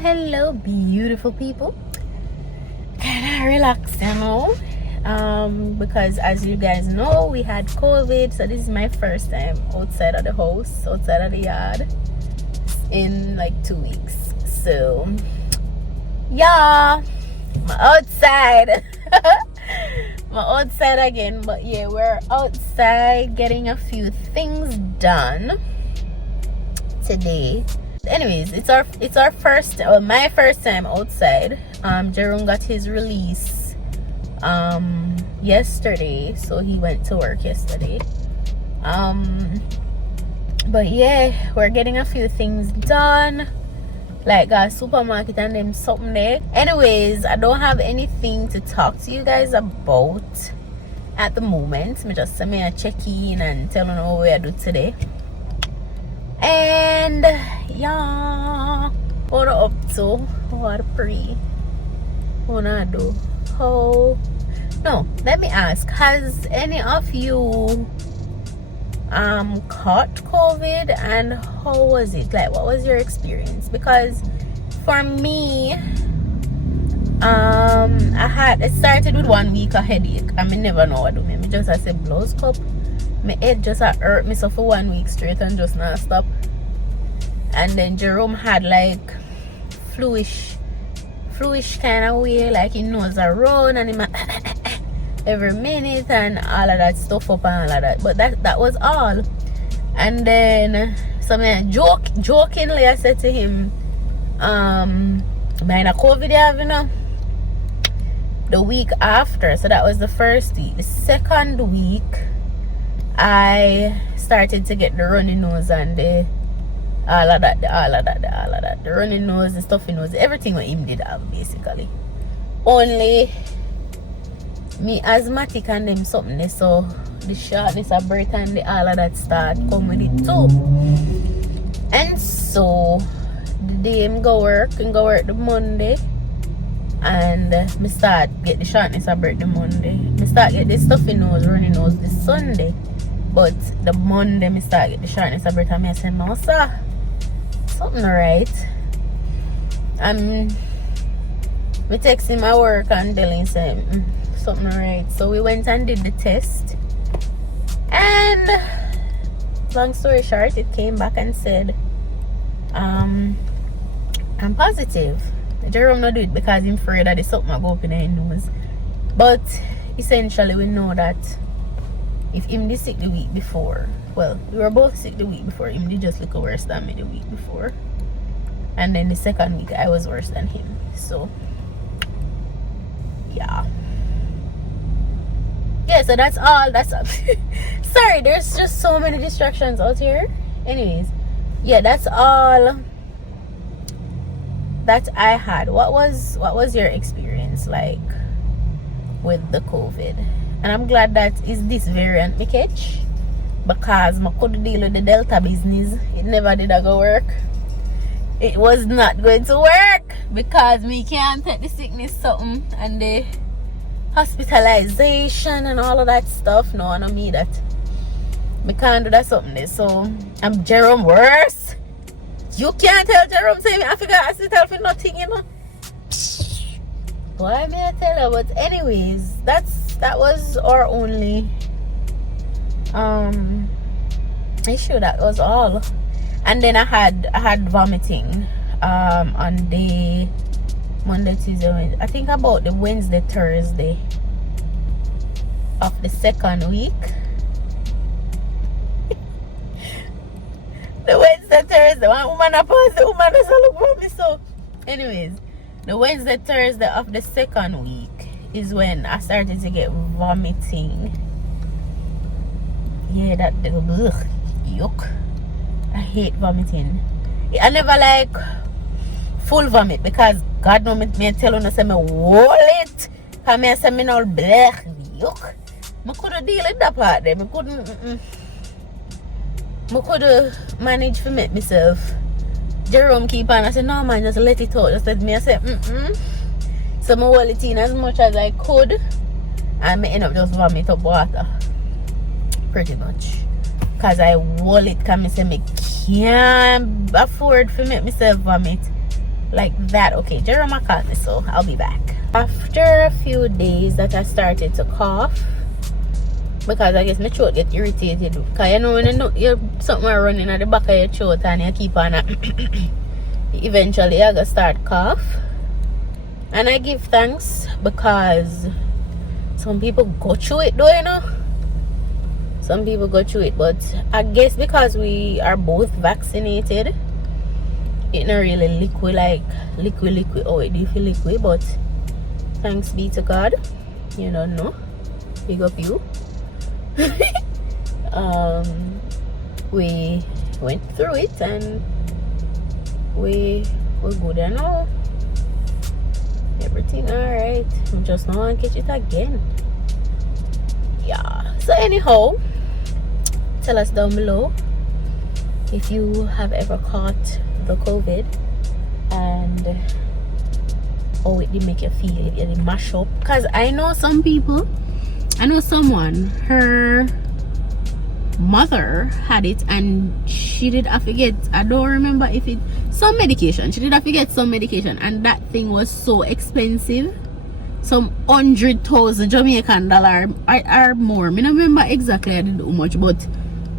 Hello, beautiful people. Can I relax now? Because as you guys know, we had COVID, so this is my first time outside of the house, outside of the yard, in like 2 weeks. So, yeah, I'm outside. I'm outside again, but yeah, we're outside getting a few things done today. Anyways, it's our first, well, my first time outside. Jerome got his release yesterday, so he went to work yesterday. But yeah, we're getting a few things done, like a supermarket and them something there. Anyways, I don't have anything to talk to you guys about at the moment. Me just send me a check-in and tell you what we do today. And yeah, what up to? What pre? What I do? How? No, let me ask. Has any of you caught COVID, and how was it? Like, what was your experience? Because for me, it started with 1 week of headache. I mean, never know what to do. Me just I say blows cup. My head just hurt me so for 1 week straight and just not stop. And then Jerome had like fluish kind of way, like his nose around and him every minute and all of that stuff up and all of that. But that was all. And then jokingly I said to him, mine a COVID you have, you know. The week after, so that was the first week. The second week I started to get the runny nose and the all of that. The runny nose, the stuffy nose, everything what him did have basically. Only me asthmatic and them something there, so the shortness of breath and the all of that start come with it too. And so the day him go work the Monday, and me start get the shortness of breath the Monday. Me start get the stuffy nose, runny nose the Sunday. But the Monday, me start get the shortness of breath, and I said, no, sir, something right. We text him at work and tell him, say, something right. So we went and did the test. And long story short, it came back and said, I'm positive. Jerome not do it because he's afraid that there's something I go up in his nose. But essentially, we know that if him did sick the week before, well, we were both sick the week before, him did just look worse than me the week before. And then the second week, I was worse than him. So, yeah. Yeah, so that's all. Sorry, there's just so many distractions out here. Anyways, yeah, that's all that I had. What was your experience like with the COVID? And I'm glad that is this variant me catch, because I could deal with the Delta business. It never did go work. It was not going to work because we can't take the sickness something and the hospitalization and all of that stuff. No, I don't mean that. We can't do that something there. So I'm Jerome worse. You can't tell Jerome say me I forgot hospital for nothing, you know. Why may I tell her? But anyways, that was our only issue. That was all. And then I had vomiting on the Monday, Tuesday, Wednesday. I think about the Wednesday, Thursday of the second week. The Wednesday, Thursday, one woman opposed the woman doesn't look for me. So anyways, the Wednesday, Thursday of the second week is when I started to get vomiting. Yeah, that ugh, yuck. I hate vomiting. I never like full vomit because God know me tell you say me wall it. Cause me say me all black yuck. I couldn't deal with that part there. I could manage to make myself. Jerome keep on. I said, no man, just let it out. Just let me. I said, So I hold it in as much as I could. And I end up just vomit up water. Pretty much. Because I hold it because I say I can't afford to make myself vomit. like that. Okay, Jerome caught this, so I'll be back. After a few days that I started to cough, because I guess my throat get irritated. Because you know when you know you're something running at the back of your throat and you keep on eventually I gonna start cough. And I give thanks because some people go through it though, you know. Some people go through it, but I guess because we are both vaccinated, it not really liquid oh it do feel liquid, but thanks be to God. You don't know. Big up you. We went through it and we're good and all. Everything alright. We just don't want to catch it again. Yeah. So anyhow, tell us down below if you have ever caught the COVID and how it did make you feel, if it did mash up. Because I know someone, her mother had it and she did have to get, I don't remember if it, some medication. She did have to get some medication and that thing was so expensive. Some 100,000 Jamaican dollar or more. I don't remember exactly how much, but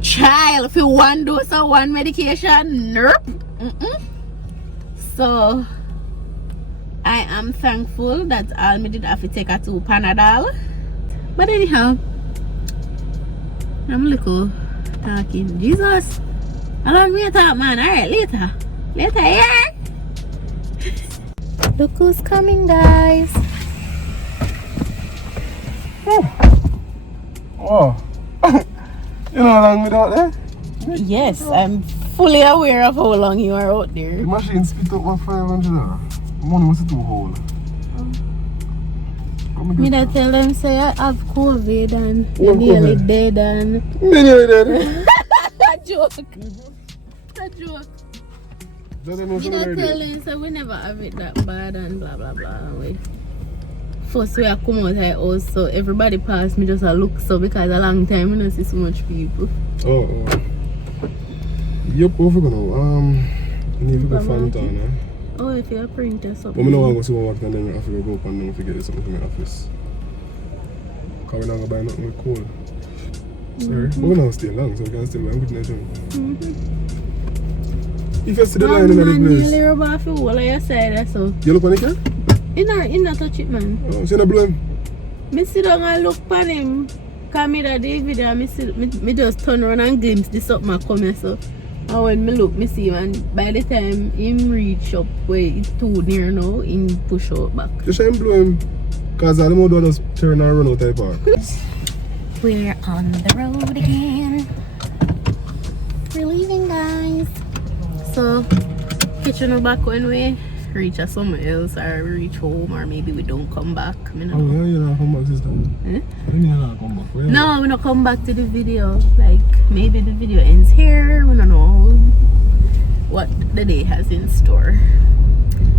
child, for one dose of one medication, nope. So I am thankful that all me did have to take a 2 Panadol. But anyhow, I'm little talking. Jesus, how long we talk, man? Alright, later, yeah. Look who's coming, guys. Oh. You know how long without that? Yes, I'm fully aware of how long you are out there. The machine spit up my $500. Money was too whole. Me that tell them say I have COVID and you're nearly dead and... Me nearly dead? A joke. A joke. Me that tell them say we never have it that bad and blah blah blah. And first we come out here also everybody pass me just a look so because a long time we don't see so much people. Oh. Yep, what we gonna need to go find it. Oh, if you're a printer something. But I don't want to go to supermarket and then I have to go up and then forget something from my office. Because we're not going to buy nothing with cold. Sorry. But we're not staying long, so we can still buy good night. If you see the line in the place. Nearly rub off the wall of your side, so. You look on the car? You not touch it, man. Oh, so you not blow him? I sit down and look on him. Because I did the video, I just turn around and glimpse this something come here, so. And when I look, I see him, and by the time him reach up where it's too near now, him push out back. You should blow him, because all the more just turn and run out of the park. We're on the road again. We're leaving, guys. So, catch you back when we reach somewhere else, or we reach home, or maybe we don't come back. I don't know. Oh, yeah, you're not come back, sister. Eh? You're not come back. No, we don't come back to the video. Like, maybe the video ends here. We don't know what the day has in store.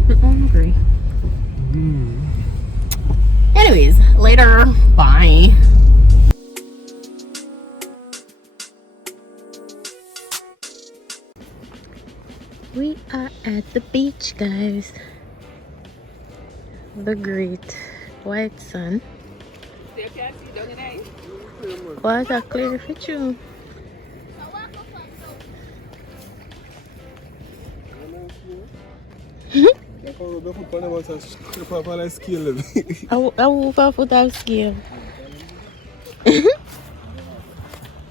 I'm hungry. Anyways, later. Bye. We are at the beach, guys. The great white sun. Why is that clear for you? I will put out scale.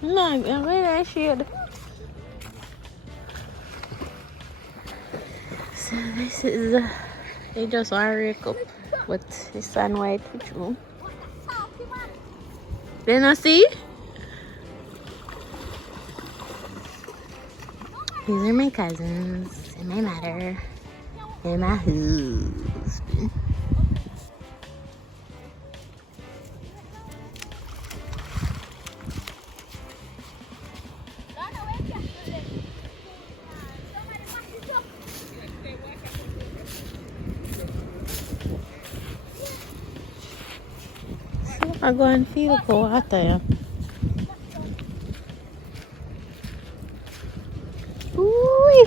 No, I'm very shade. So this is they just want to wake up with the sun white for you. Then I see these are my cousins and my mother and my husband. I go and feel the water. Ooh.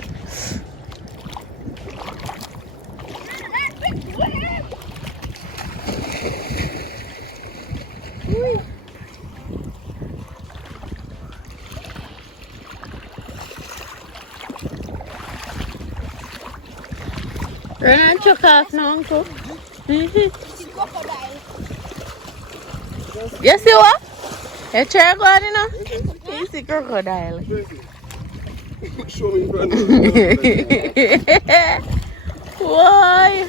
Run and chuck off now, uncle. You see what? You try go on, you know? You see crocodile. Show me, Why?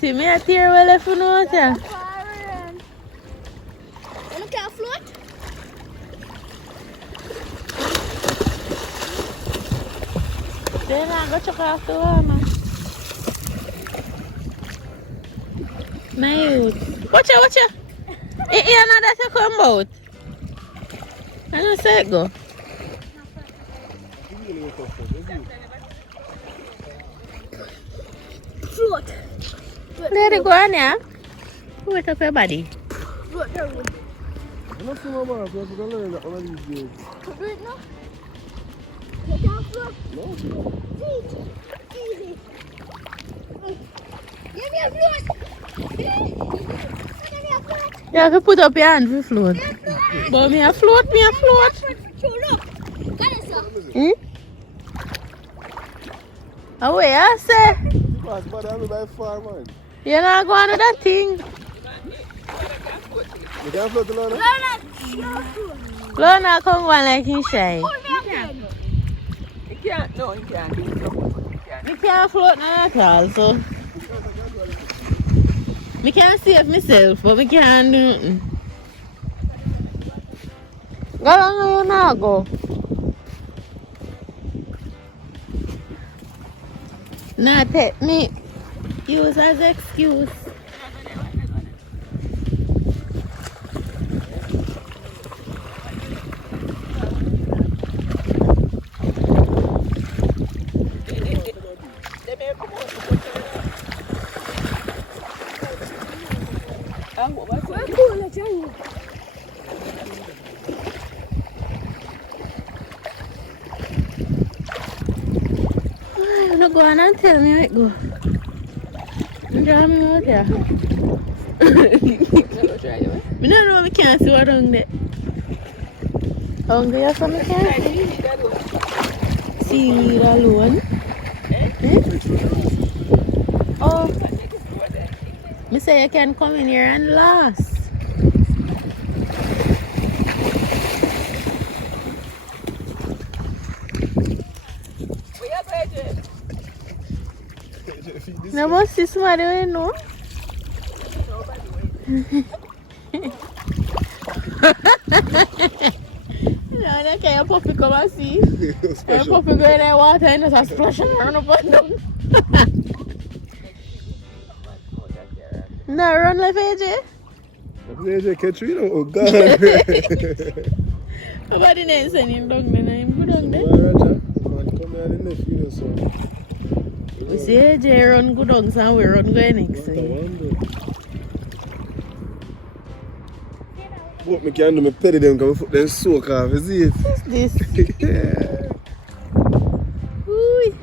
See me at here well if you know it. You can't float? Then I go check off the water. My youth. Watch out, watch out. You know that you come out. I don't say it go. Float. Let it go on here. Wait up your body. Float there. I'm not sure about it, because I learned that one of these days. Do it now. You can't float. No. Easy. Give me a float. Give me a float. You have to put up your hand to float. But me a float, me a float. Show look. Got it, sir. Hmm? Away, I say. Pass by the by far, man. You're not going to that thing. You can't float alone, huh? Lorna come one like he shy. You can't, no, you can't do it. Me can't float none at all, so. Me can't save myself, but me can't do nothing. Go down where you now go. Nah, take me. Use as excuse. You go on and tell me how it go. Draw me out there. I don't know, I can't see what down there. Hungry or something, I can't see. Seaweed alone. Oh. Me say you can come in here and last. No must see somebody we know. No, they can't puppy come and see. And puppy go in the water and just splash around up and down. No, run left AJ. AJ catch you, oh God. Nobody didn't send him down there. Him go down there. We see AJ run go down, so we run go next way. What me can do, me petty them, because my foot then soak off, you see it? What's this? Yeah. Ooh.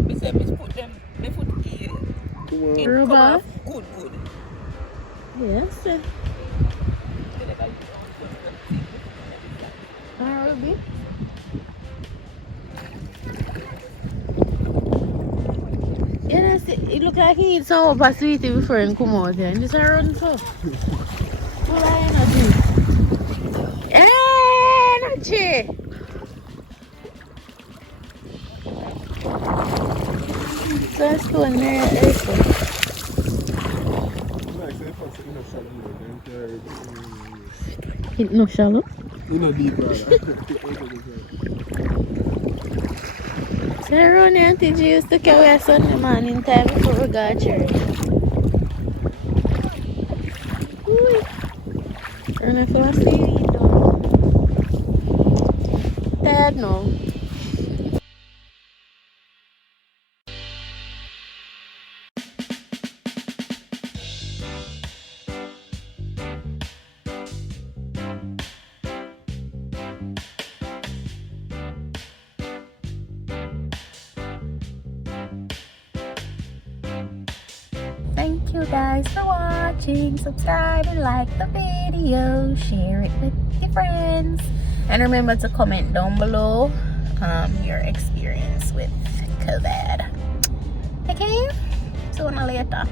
Me say me put them, me foot here. Come on. It Rubber? come off good. Yes, sir. Ruby. Yeah, it look like he needs some upper sweetie before he come out here. And just run so. What are you not doing? Energy! So it's going there. It's no shallow. You know deep, brother. So around here, Auntie G used to carry us Sunday morning time before we got church. And if I see you, tired now. Thank you guys for watching. Subscribe and like the video. Share it with your friends. And remember to comment down below your experience with COVID. Okay? See you later.